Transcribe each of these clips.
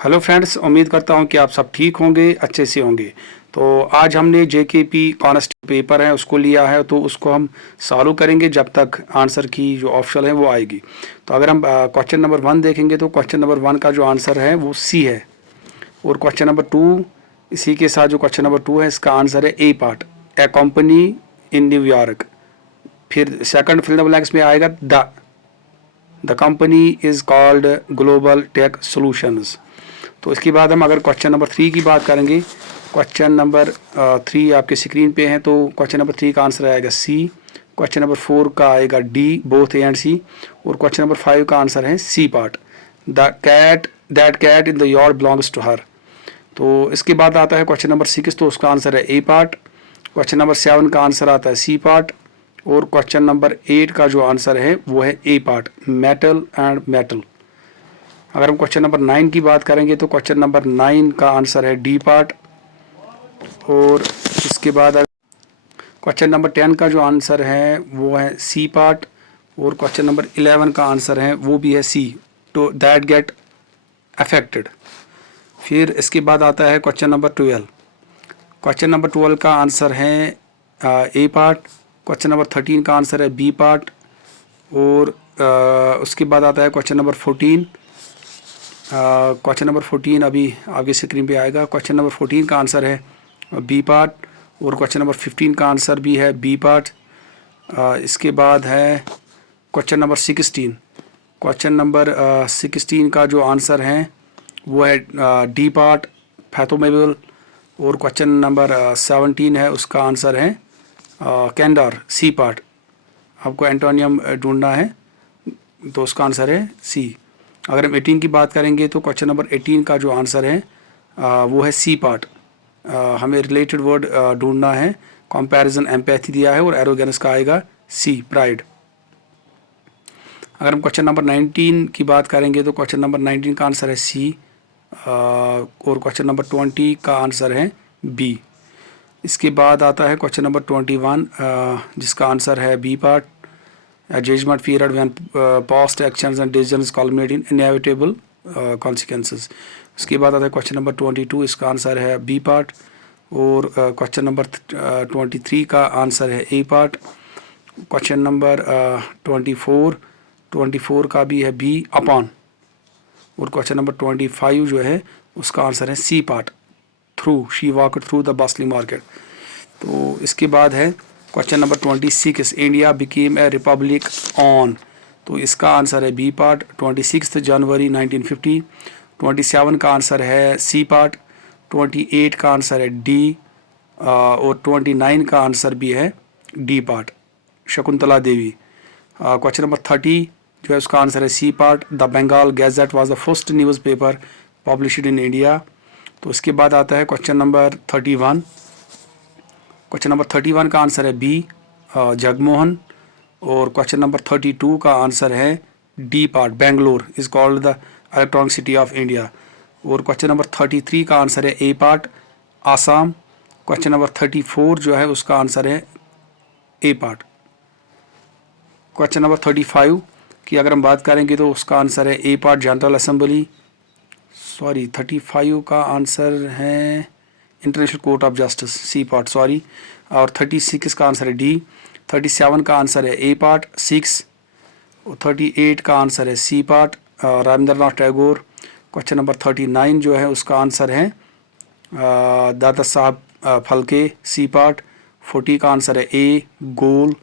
Hello friends, उम्मीद करता हूं कि आप सब ठीक होंगे, अच्छे से होंगे। तो आज हमने जेकेपी कांस्टेबल पेपर है उसको लिया है, तो उसको हम सॉल्व करेंगे जब तक आंसर की जो ऑप्शन है वो आएगी। तो अगर हम क्वेश्चन नंबर 1 देखेंगे तो क्वेश्चन नंबर 1 का जो आंसर है वो सी है। और क्वेश्चन नंबर 2, इसी के साथ जो क्वेश्चन नंबर 2 है इसका आंसर है a part, a company in New York. फिर सेकंड फिल द ब्लैंक्स में आएगा the company is called global tech solutions. तो इसके बाद हम अगर क्वेश्चन नंबर 3 की बात करेंगे, क्वेश्चन नंबर 3 आपके स्क्रीन पे है, तो क्वेश्चन नंबर 3 का आंसर आएगा सी। क्वेश्चन नंबर 4 का आएगा D, both A and C. और क्वेश्चन नंबर 5 का आंसर है C part, that cat in the yard belongs to her. तो इसके बाद आता है क्वेश्चन नंबर 6, तो उसका आंसर है ए पार्ट। क्वेश्चन नंबर 7 का आंसर आता है सी पार्ट। और क्वेश्चन नंबर 8 का जो आंसर है वो है a part, metal and metal. अगर हम क्वेश्चन नंबर 9 की बात करेंगे तो क्वेश्चन नंबर 9 का आंसर है डी पार्ट। और इसके बाद क्वेश्चन नंबर 10 का जो आंसर है वो है सी पार्ट। और क्वेश्चन नंबर 11 का आंसर है वो भी है सी, तो दैट गेट अफेक्टेड। फिर इसके बाद आता है क्वेश्चन नंबर 12। क्वेश्चन नंबर 12 का आंसर है ए पार्ट। क्वेश्चन नंबर 13 का आंसर है बी पार्ट। और उसके बाद आता है क्वेश्चन नंबर 14। क्वेश्चन नंबर 14 अभी आपकी स्क्रीन पे आएगा। क्वेश्चन नंबर 14 का आंसर है बी पार्ट। और क्वेश्चन नंबर 15 का आंसर भी है बी पार्ट। इसके बाद है क्वेश्चन नंबर 16। क्वेश्चन नंबर 16 का जो आंसर है वो है डी पार्ट, फैथोमेबल। और क्वेश्चन नंबर 17 है, उसका आंसर है कैंडर, सी पार्ट। आपको एंटोनियम ढूंढना है, तो उसका आंसर है सी। अगर हम 18 की बात करेंगे तो क्वेश्चन नंबर 18 का जो आंसर है वो है सी पार्ट। हमें रिलेटेड वर्ड ढूंढना है, कंपैरिजन एम्पैथी दिया है, और एरोगेंस का आएगा सी, प्राइड। अगर हम क्वेश्चन नंबर 19 की बात करेंगे तो क्वेश्चन नंबर 19 का आंसर है सी। और क्वेश्चन नंबर 20 का आंसर है बी। इसके बाद आता है क्वेश्चन नंबर 21, जिसका आंसर है B part, a judgment period when past actions and decisions culminate in inevitable consequences। उसके बाद आता है क्वेश्चन नंबर 22, इसका आंसर है बी पार्ट। और क्वेश्चन नंबर 23 का आंसर है ए पार्ट। क्वेश्चन नंबर 24 का भी है बी अपॉन। और क्वेश्चन नंबर 25 जो है उसका आंसर है C part, through she walked through the bustling market. तो इसके बाद है question number 26, India became a republic on. तो इसका आंसर है बी पार्ट, 26 जनवरी 1950। 27 का आंसर है सी पार्ट। 28 का आंसर है डी। और 29 का आंसर भी है D part, Shakuntala Devi. Question number 30 जो है उसका आंसर है C part, the Bengal gazette was the first newspaper published in India. तो इसके बाद आता है क्वेश्चन नंबर 31। क्वेश्चन नंबर 31 का आंसर है बी, जगमोहन। और क्वेश्चन नंबर 32 का आंसर है D part, Bangalore is called the electronic city of India. और क्वेश्चन नंबर 33 का आंसर है a part, Assam. Question number 34 जो है उसका आंसर है ए पार्ट। क्वेश्चन नंबर 35 की अगर हम बात करेंगे तो उसका आंसर है ए पार्ट, जनरल असेंबली। 35 का आंसर है international court of justice, C part, sorry. और 36 का आंसर है डी। 37 का आंसर है ए पार्ट, 6। और 38 का आंसर है C part, Rabindranath Tagore. Question number 39 जो है उसका आंसर है दादा साहब फलके, सी पार्ट। 40 का आंसर है ए, गोल।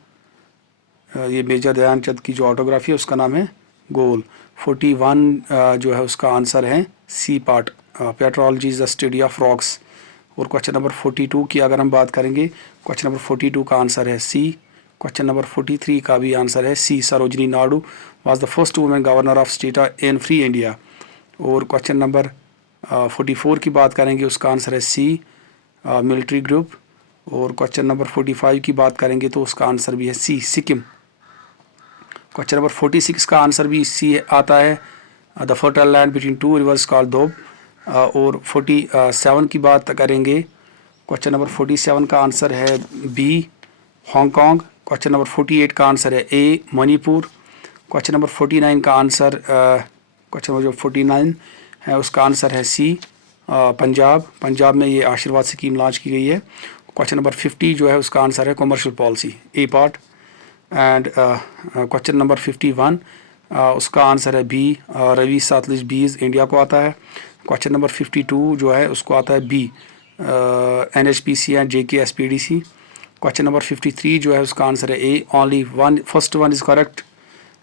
ये मेजर ध्यानचंद की जो ऑटोग्राफी है उसका नाम है गोल। 41 जो है उसका आंसर है C part, petrology is the study of rocks. और क्वेश्चन नंबर 42 की अगर हम बात करेंगे, क्वेश्चन नंबर 42 का आंसर है सी। क्वेश्चन नंबर 43 का भी आंसर है C, Sarojini Naidu was the first women governor of state in free India. और क्वेश्चन नंबर 44 की बात करेंगे उसका आंसर है सी, मिलिट्री ग्रुप। और क्वेश्चन नंबर 45 की बात करेंगे तो उसका आंसर भी है सी, सिक्किम। क्वेश्चन नंबर 46 का आंसर भी सी आता है, the fertile land between two rivers called doab. और 47 की बात करेंगे, क्वेश्चन नंबर 47 का आंसर है बी, हांगकांग। क्वेश्चन नंबर 48 का आंसर है ए, मणिपुर। क्वेश्चन नंबर 49 का आंसर क्वेश्चन नंबर जो 49 है उसका आंसर है सी, पंजाब में ये आशीर्वाद स्कीम लॉन्च की गई है। क्वेश्चन नंबर 50 जो है उसका आंसर है commercial policy, A part. And question number 51 उसका आंसर है बी, रवि सातलिश बीज इंडिया को आता है। क्वेश्चन नंबर 52 जो है उसको आता है B, NHPC and JKSPDC। Question number 53 जो है उसका आंसर है A, only one, first one is correct.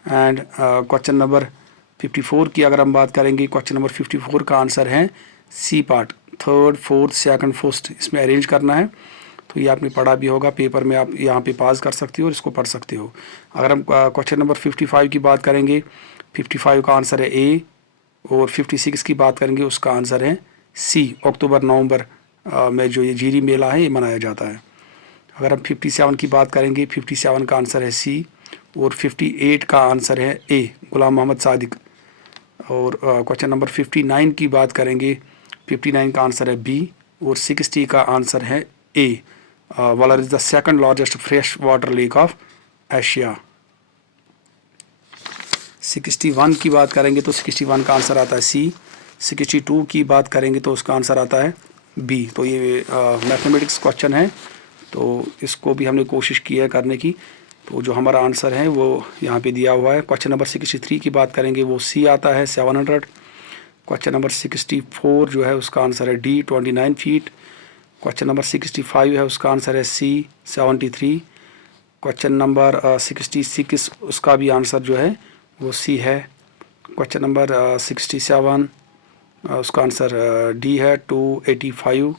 And question number 54 की अगर हम बात करेंगे, क्वेश्चन नंबर 54 का आंसर है C part, third, fourth, second, first इसमें अरेंज करना है। तो ये आपने पढ़ा भी होगा, पेपर में आप यहाँ पे पास कर सकते हो और इसको पढ़ सकते हो। अगर हम क्वेश्चन नंबर 55 की बात करेंगे, 55 का आंसर है ए, और 56 की बात करेंगे उसका आंसर है सी, अक्टूबर नवंबर में जो ये जीरी मेला है ये मनाया जाता है। अगर हम 57 की बात करेंगे, 57 का आंसर है सी, और 58 का आंसर है ए, गुलाम मोहम्मद सादिक। और क्वेश्चन नंबर 59 की बात करेंगे, 59 का आंसर है बी, और 60 का आंसर है ए, वलर is the second largest fresh water lake of Asia. 61 की बात करेंगे तो 61 का आंसर आता है सी, 62 की बात करेंगे तो उसका आंसर आता है बी। तो ये मैथमेटिक्स क्वेश्चन है, तो इसको भी हमने कोशिश की है करने की। तो जो हमारा आंसर है वो यहाँ पे दिया हुआ है। क्वेश्चन नंबर 63 की बात करेंगे वो सी आता है, 700। क्वेश्चन नंबर 64 जो है उसका आंसर है डी, 29 फीट। क्वेश्चन नंबर 65 है उसका आंसर है सी, 73। क्वेश्चन नंबर 66 उसका भी आंसर जो है वो सी है। क्वेश्चन नंबर 67 उसका आंसर डी है, 285।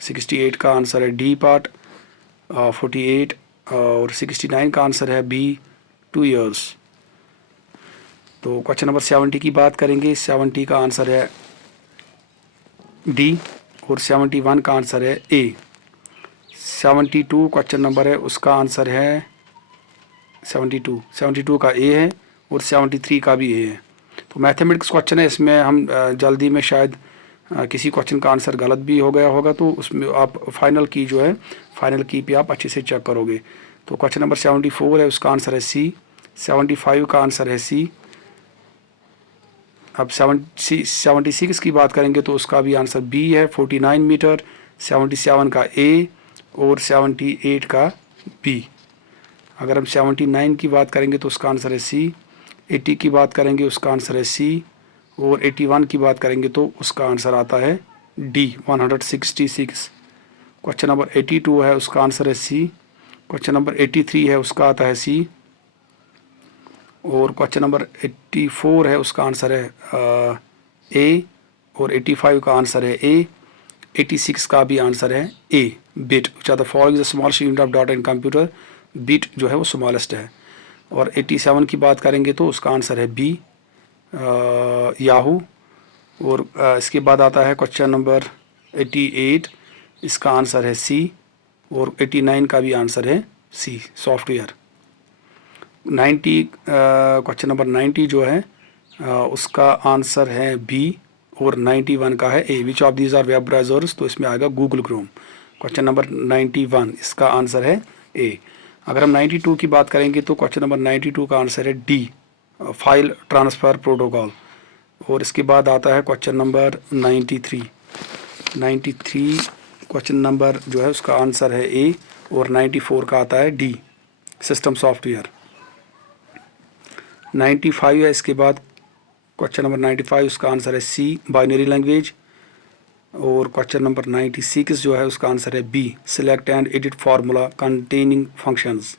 68 का आंसर है डी पार्ट, 48। और 69 का आंसर है बी, 2 ईयर्स। तो क्वेश्चन नंबर 70 की बात करेंगे, 70 का आंसर है डी, और 71 का आंसर है ए। 72 क्वेश्चन नंबर है उसका आंसर है 72 का ए है, और 73 का भी ए है। तो मैथमेटिक्स क्वेश्चन है, इसमें हम जल्दी में शायद किसी क्वेश्चन का आंसर गलत भी हो गया होगा, तो उसमें आप फाइनल की जो है, फाइनल की पे आप अच्छे से चेक करोगे। तो क्वेश्चन नंबर 74 है उसका आंसर है सी, 75 का आंसर है सी। अब 76 की बात करेंगे तो उसका भी आंसर बी है, 49 मीटर। 77 का ए, और 78 का बी। अगर हम 79 की बात करेंगे तो उसका आंसर है सी, 80 की बात करेंगे उसका आंसर है सी, और 81 की बात करेंगे तो उसका आंसर आता है डी, 166। क्वेश्चन नंबर 82 है उसका आंसर है सी। क्वेश्चन नंबर 83 है उसका आता है सी, और क्वेश्चन नंबर 84 है उसका आंसर है ए, और 85 का आंसर है ए। 86 का भी आंसर है A, bit, which are the following the smallest unit of data in computer, bit जो है वो स्मॉलेस्ट है। और 87 की बात करेंगे तो उसका आंसर है बी, याहू। और इसके बाद आता है क्वेश्चन नंबर 88, इसका आंसर है सी, और 89 का भी आंसर है सी, सॉफ्टवेयर। 90 क्वेश्चन नंबर 90 जो है उसका आंसर है बी, और 91 का है A, which of these are web browsers, तो इसमें आएगा गूगल क्रोम। क्वेश्चन नंबर 91 इसका आंसर है ए। अगर हम 92 की बात करेंगे तो क्वेश्चन नंबर 92 का आंसर है डी, फाइल ट्रांसफ़र प्रोटोकॉल। और इसके बाद आता है क्वेश्चन नंबर 93 क्वेश्चन नंबर जो है उसका आंसर है ए, और 94 का आता है डी, सिस्टम सॉफ्टवेयर। 95 है इसके बाद क्वेश्चन नंबर 95 उसका आंसर है सी, बाइनरी लैंग्वेज। और क्वेश्चन नंबर 96 जो है उसका आंसर है B, select and edit formula containing functions.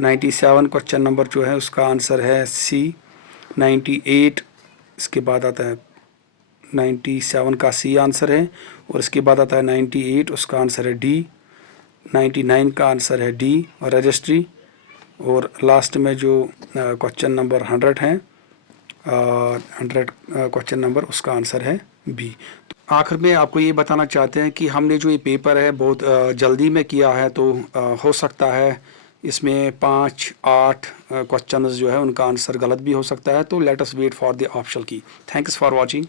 97 question number जो है उसका आंसर है सी। 98 इसके बाद आता है 97 का सी आंसर है, और इसके बाद आता है 98 उसका आंसर है डी। 99 का आंसर है डी, और रजिस्ट्री। और लास्ट में जो क्वेश्चन नंबर 100 है, 100 क्वेश्चन नंबर उसका आंसर है बी। तो आखिर में आपको ये बताना चाहते हैं कि हमने जो ये पेपर है बहुत जल्दी में किया है, तो हो सकता है इसमें 5-8 क्वेश्चंस जो है उनका आंसर गलत भी हो सकता है। तो let us wait for the option की। Thanks for watching.